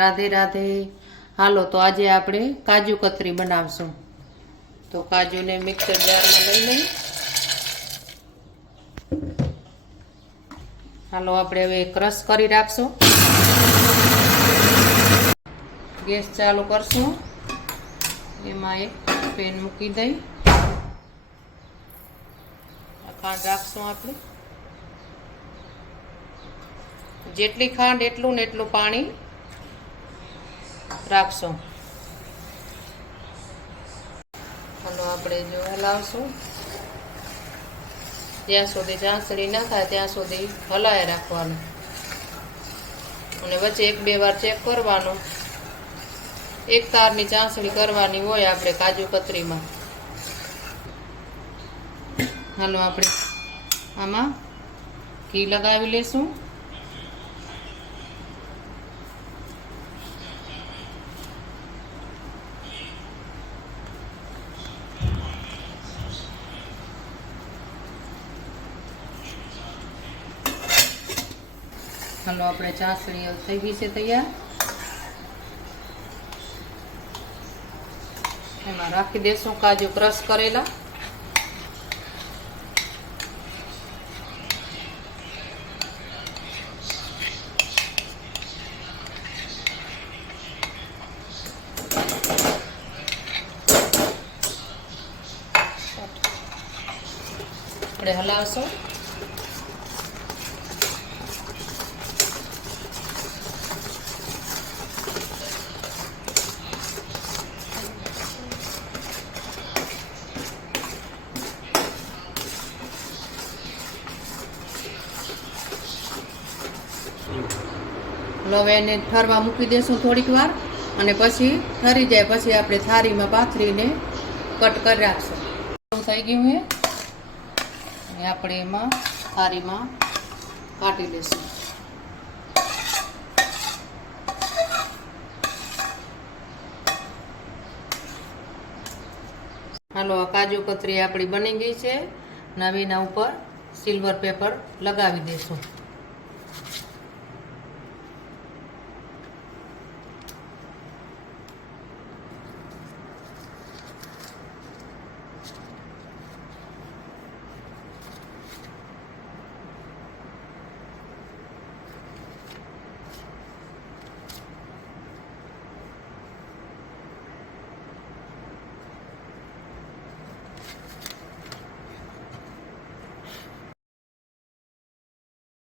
રાધે રાધે. હાલો તો આજે આપણે કાજુ કતરી બનાવશું. તો કાજુને મિક્સર જારમાં લઈ લઈ. હાલો આપણે હવે ક્રશ કરી રાખશું. ગેસ ચાલુ કરશું. એમાં એક પેન મૂકી દઈ ખાંડ રાખશું. આપણે જેટલી ખાંડ એટલું ને એટલું પાણી રાખશું. હાલો આપણે જો હલાવશું જ્યાં સુધી ચાસણી ના થાય ત્યાં સુધી હલાય રાખવાનું અને વચ્ચે એક બે વાર ચેક કરવાનું. એક તારની ચાસણી કરવાની હોય આપણે કાજુ કતરીમાં. હાલો આપણે આમાં ઘી લગાવી લેશું. હાલો આપણે ચાસણી થઈ ગઈ છે તૈયાર. એમાં રાખી દેશું કાજુ ક્રશ કરેલા. આપણે હલાવશું. હવે એને ઠરવા મૂકી દેશું થોડીક વાર અને પછી ઠરી જાય પછી આપણે થાળીમાં પાથરીને કટ કરી રાખશું. થઈ ગયું છે અને આપણે એમાં થાળીમાં કાઢી લેશું. હાલો આ કાજુ કતરી આપણી બની ગઈ છે. હવે એના ઉપર સિલ્વર પેપર લગાવી દેશું.